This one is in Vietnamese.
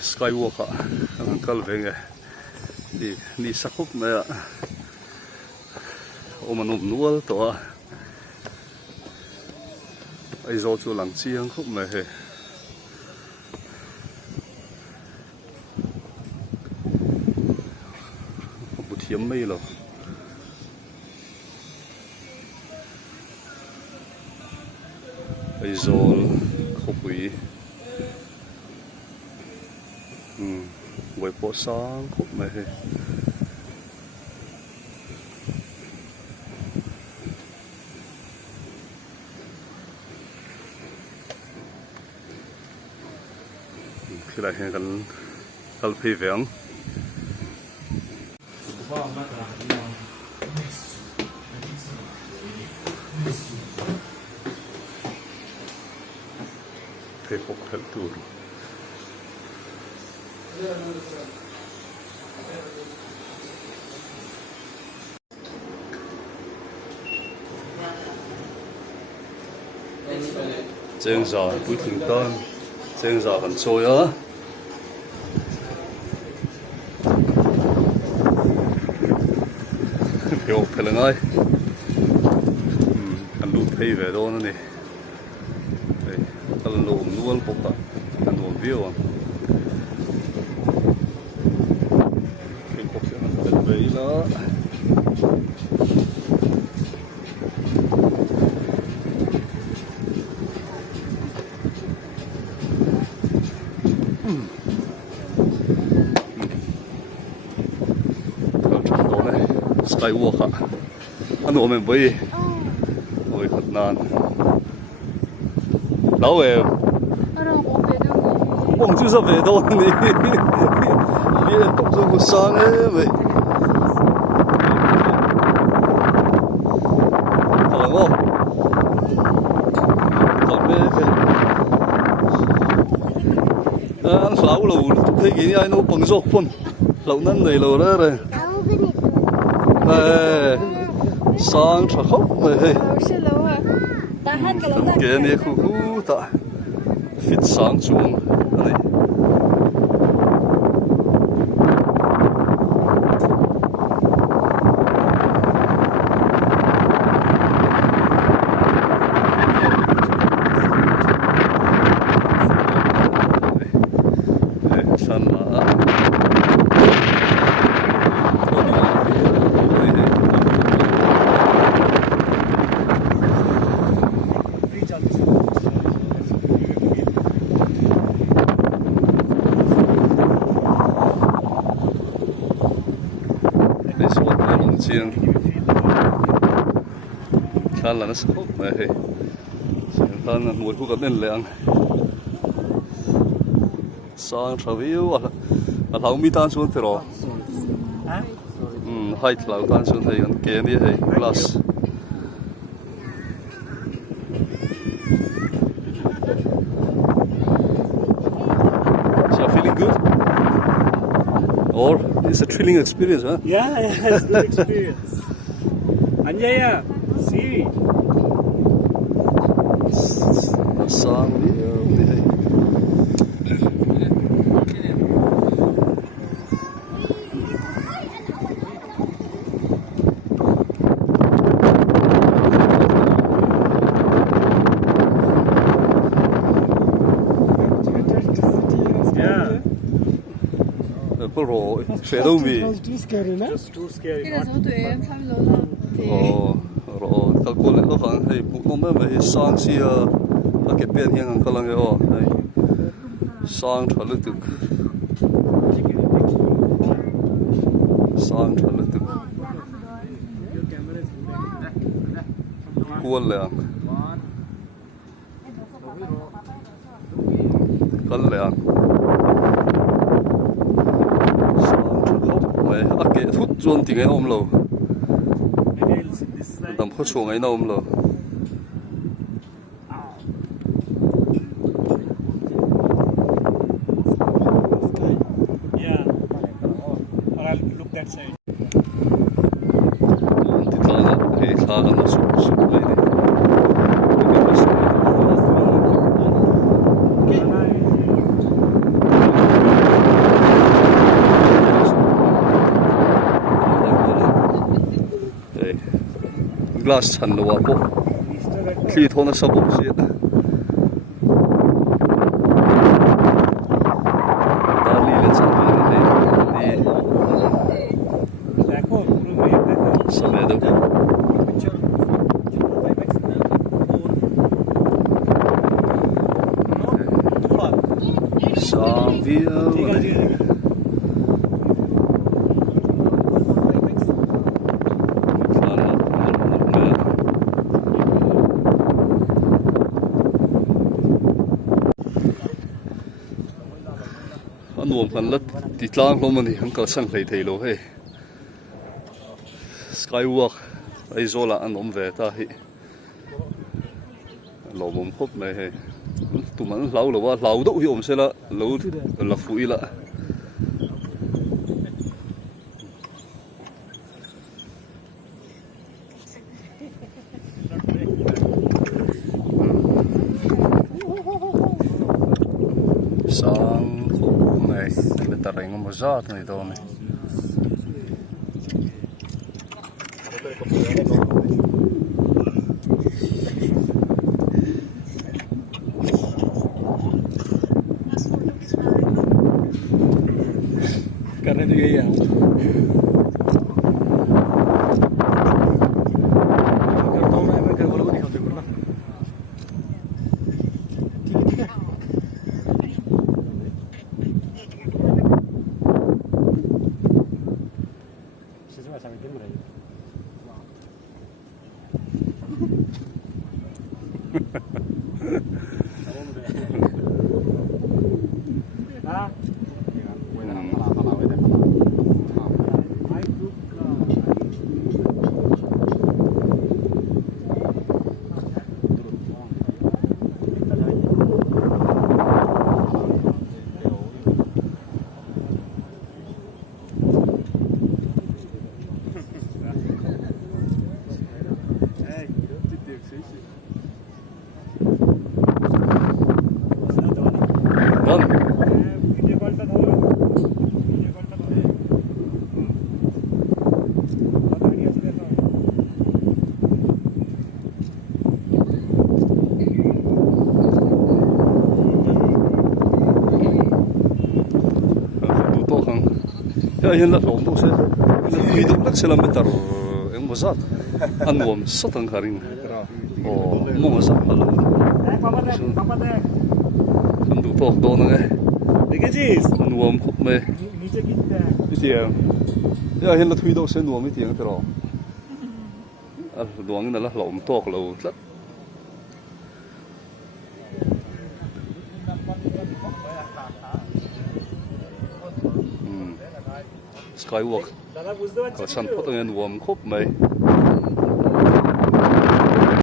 Skywalk ang kalvenge ni sakop na o manom nual to Aizawl chu lang chiang khop mai he buthiam mai lo Aizawl khopui với bộ sáng khúc mày khi lại hiện gần kalp phi vẹn thế phục thật tur chêng giò bụi thùng ton chêng giò còn trôi á hiểu phải là ngay ăn lụt thay về đâu nữa nè ăn lụm luôn bốc cả ăn lụm view à vậy đó Skywalk anh ôm em với ôi thật nan đâu em bông chưa sắp về đâu nè biết tóc rồi một sáng ấy vậy thật không thật bé anh sáu lù thấy cái này nó bằng rốt phun lẩu năn này lẩu đó rồi sáng thật khóc mày cái này khu khu ta fit sáng xuống này chiang khan là nó sốc mày thì tan là mùi khu nên lẹng sang trà view à lão mi tan xuống thì rồi hai lão tan xuống thì anh kia đi thì glass so feeling good or it's a thrilling experience, huh? Yeah, it's a good experience. Anjaya, see. Sang rồi sẽ đâu vì Just too scary. rồi các cô lại có khả hay buộc nó mới sang xí cái bên hiện ang kalang yo hay sang thở lực sang thở lực cuốn lẹng cắn lẹng mày cái phút chuồn thì cái ôm lâu tầm phút chuồn ấy nó ôm lâu thì thà là nó sụp vậy đi glass chan lo wa po thli thona sabu si dali le chan ni देखो पूरा मेप देखो समय दो sang view nuam kan lat ti tlang lo mani han kal sang hlei thei lo he Skywalk Aizawl an om ve ta hi lo mom khop mai he tu man lau lo wa lau do hi om se la lo la fu ila sang này người ta đánh một giọt này đâu này करने तो यही है करता हूँ मैं घर वालों को दिखाते हूँ ना ठीक है hiện là lồng đâu sẽ huy động đất sẽ làm cái tàu em mua giặt ăn uống sốt thằng harin mua giặt là không đủ tốt đâu nữa ăn uống khóc mê cái tiếng hiện là huy động sẽ nuông cái tiếng thế rồi nuông cái là lồng tốt lâu rất Skywalk, kalau sampai dengan nuam khop mai.